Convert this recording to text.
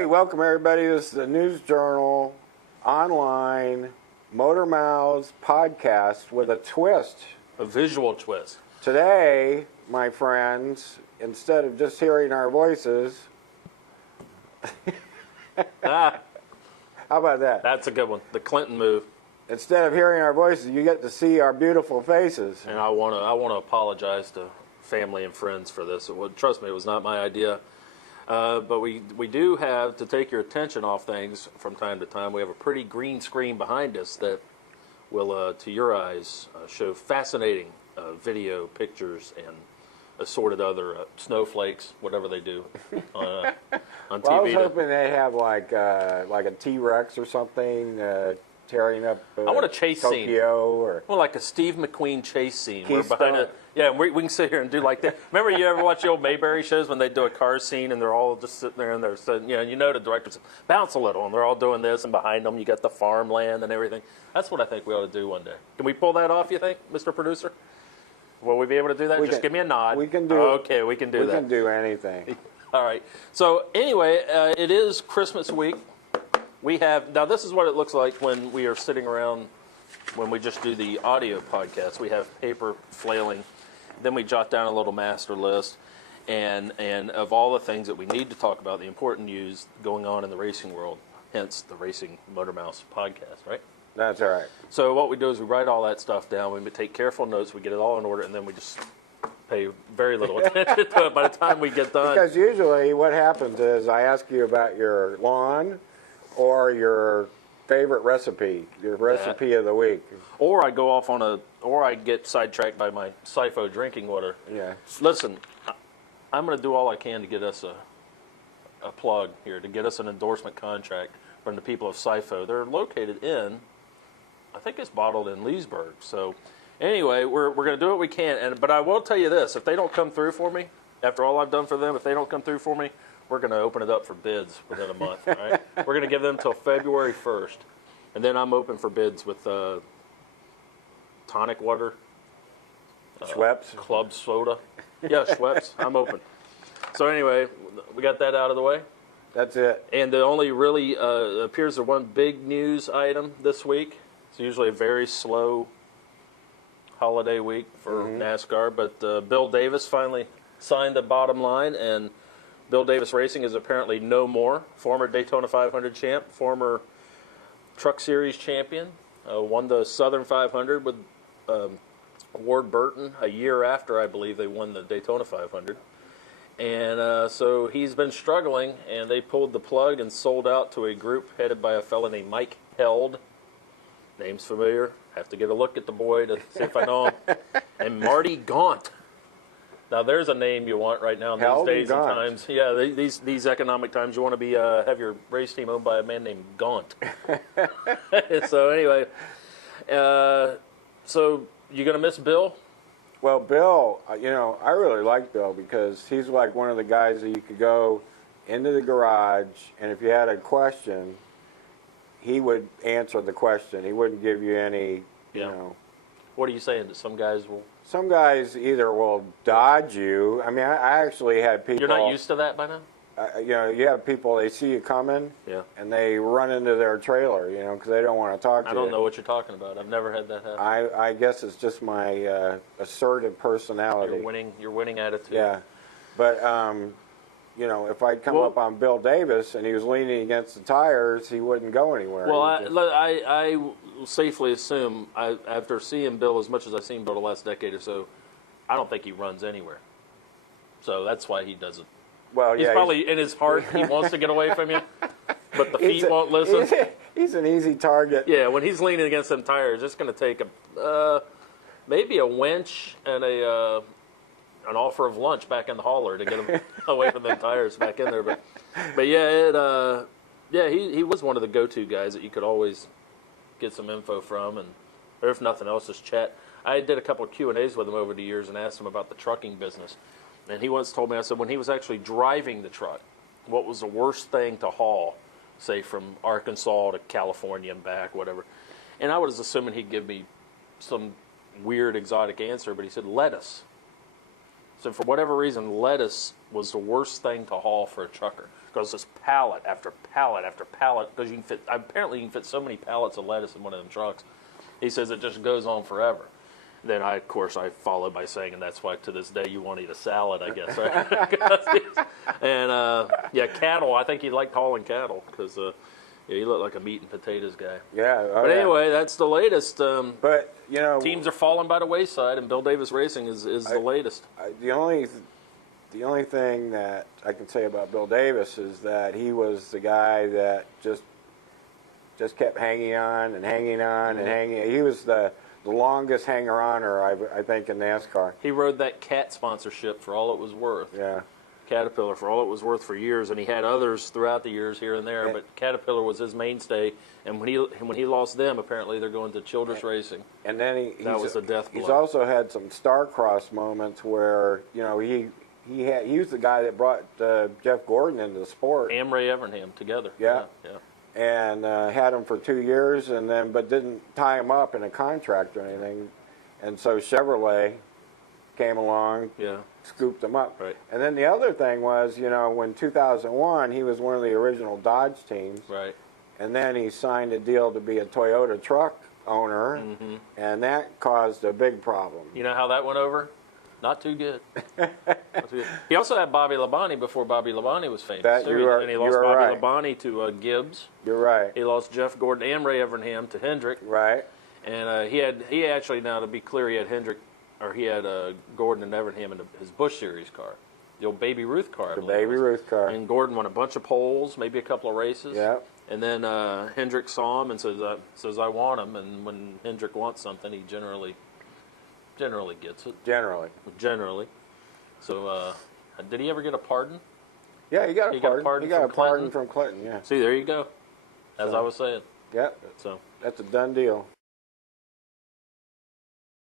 Hey, welcome everybody. This is the News Journal online Motormouths podcast with a twist. A visual twist. Today, my friends, instead of just hearing our voices, how about that? That's a good one. The Clinton move. Instead of hearing our voices, you get to see our beautiful faces. And I want to apologize to family and friends for this. Trust me, it was not my idea. But we do have to take your attention off things from time to time. We have a pretty green screen behind us that will, to your eyes, show fascinating video, pictures, and assorted other snowflakes, whatever they do on TV. Well, I was hoping they have like a T-Rex or something tearing up I want a chase Tokyo scene. Or like a Steve McQueen chase scene. We're Keystone. behind it. Yeah, we can sit here and do like that. Remember, you ever watch the old Mayberry shows when they do a car scene and they're all just sitting there and they're saying, you know the director says, bounce a little, and they're all doing this, and behind them you got the farmland and everything. That's what I think we ought to do one day. Can we pull that off, you think, Mr. Producer? Will we be able to do that? Just give me a nod. We can do Okay, we can do that. We can do anything. All right. So anyway, it is Christmas week. We have, now this is what it looks like when we are sitting around, when we just do the audio podcast. We have paper flailing. Then we jot down a little master list and of all the things that we need to talk about, the important news going on in the racing world, hence the Racing Motormouths podcast, right? That's all right. So what we do is we write all that stuff down. We take careful notes. We get it all in order, and then we just pay very little attention to it by the time we get done. Because usually what happens is I ask you about your lawn or your favorite recipe, your recipe of the week. Or I go off or I get sidetracked by my Sifo drinking water. Yeah. Listen, I'm going to do all I can to get us a plug here, to get us an endorsement contract from the people of Sifo. They're located in, I think it's bottled in Leesburg. So anyway, we're going to do what we can. But I will tell you this, if they don't come through for me, after all I've done for them, if they don't come through for me, we're going to open it up for bids within a month. All right? We're going to give them until February 1st. And then I'm open for bids with tonic water. Schweppes? Club soda. Yeah, Schweppes. I'm open. So anyway, we got that out of the way. That's it. And the only really appears the one big news item this week. It's usually a very slow holiday week for NASCAR. But Bill Davis finally signed the bottom line, and Bill Davis Racing is apparently no more. Former Daytona 500 champ, former Truck Series champion, won the Southern 500 with Ward Burton a year after, I believe, they won the Daytona 500. And so he's been struggling, and they pulled the plug and sold out to a group headed by a fellow named Mike Held. Name's familiar. Have to get a look at the boy to see if I know him. And Marty Gaunt. Now, there's a name you want right now in these days and times. Yeah, these economic times, you want to be have your race team owned by a man named Gaunt. So anyway, so you going to miss Bill? Well, Bill, I really like Bill because he's like one of the guys that you could go into the garage, and if you had a question, he would answer the question. He wouldn't give you any, What are you saying? That some guys will... Some guys either will dodge you. I mean, I actually had people... You're not used to that by now? You have people, they see you coming, and they run into their trailer, because they don't want to talk to you. I don't know what you're talking about. I've never had that happen. I guess it's just my assertive personality. Your winning attitude. Yeah. But, if I'd come up on Bill Davis and he was leaning against the tires, he wouldn't go anywhere. Well, I will safely assume, after seeing Bill as much as I've seen Bill the last decade or so, I don't think he runs anywhere. So that's why he doesn't. Well, he's probably in his heart he wants to get away from you, but the feet won't listen. He's an easy target. Yeah, when he's leaning against them tires, it's going to take maybe a winch and an offer of lunch back in the hauler to get him away from them tires back in there. But yeah, he was one of the go-to guys that you could always get some info from, and or if nothing else, just chat. I did a couple of Q&As with him over the years and asked him about the trucking business. And he once told me, I said, when he was actually driving the truck, what was the worst thing to haul, say from Arkansas to California and back, whatever. And I was assuming he'd give me some weird exotic answer, but he said lettuce. So for whatever reason, lettuce was the worst thing to haul for a trucker. because it's pallet after pallet after pallet, because apparently you can fit so many pallets of lettuce in one of them trucks. He says it just goes on forever. Then of course, I followed by saying, and that's why to this day you won't eat a salad, I guess. Right? And yeah, cattle. I think he liked hauling cattle because yeah, he looked like a meat and potatoes guy. Yeah. Oh, But yeah. anyway, that's the latest. But you know, Teams are falling by the wayside, and Bill Davis Racing is the latest. the only thing that I can say about Bill Davis is that he was the guy that just kept hanging on and hanging on and hanging. He was the longest hanger-oner, I think, in NASCAR. He rode that cat sponsorship for all it was worth. Yeah. Caterpillar for all it was worth for years, and he had others throughout the years here and there. But Caterpillar was his mainstay, and when he lost them, apparently they're going to Childress Racing. And then that was a death blow. He's also had some star-crossed moments where he was the guy that brought Jeff Gordon into the sport. And Ray Evernham together. Yeah. Yeah. And had him for 2 years, but didn't tie him up in a contract or anything. And so Chevrolet came along, scooped him up. Right. And then the other thing was, when 2001, he was one of the original Dodge teams. Right. And then he signed a deal to be a Toyota truck owner, and that caused a big problem. You know how that went over? Not too good. Not too good. He also had Bobby Labonte before Bobby Labonte was famous. And he lost Bobby right. Labonte to Gibbs. You're right. He lost Jeff Gordon and Ray Evernham to Hendrick. Right. And he actually, now to be clear, he had Gordon and Evernham in his Busch Series car, the old Baby Ruth car. The Baby Ruth car. And Gordon won a bunch of poles, maybe a couple of races. Yeah. And then Hendrick saw him and says I want him. And when Hendrick wants something, he generally gets it. Generally. So, did he ever get a pardon? Yeah, he got a pardon. He got a pardon Clinton? from Clinton, yeah. See, there you go. As I was saying. Yep. So that's a done deal.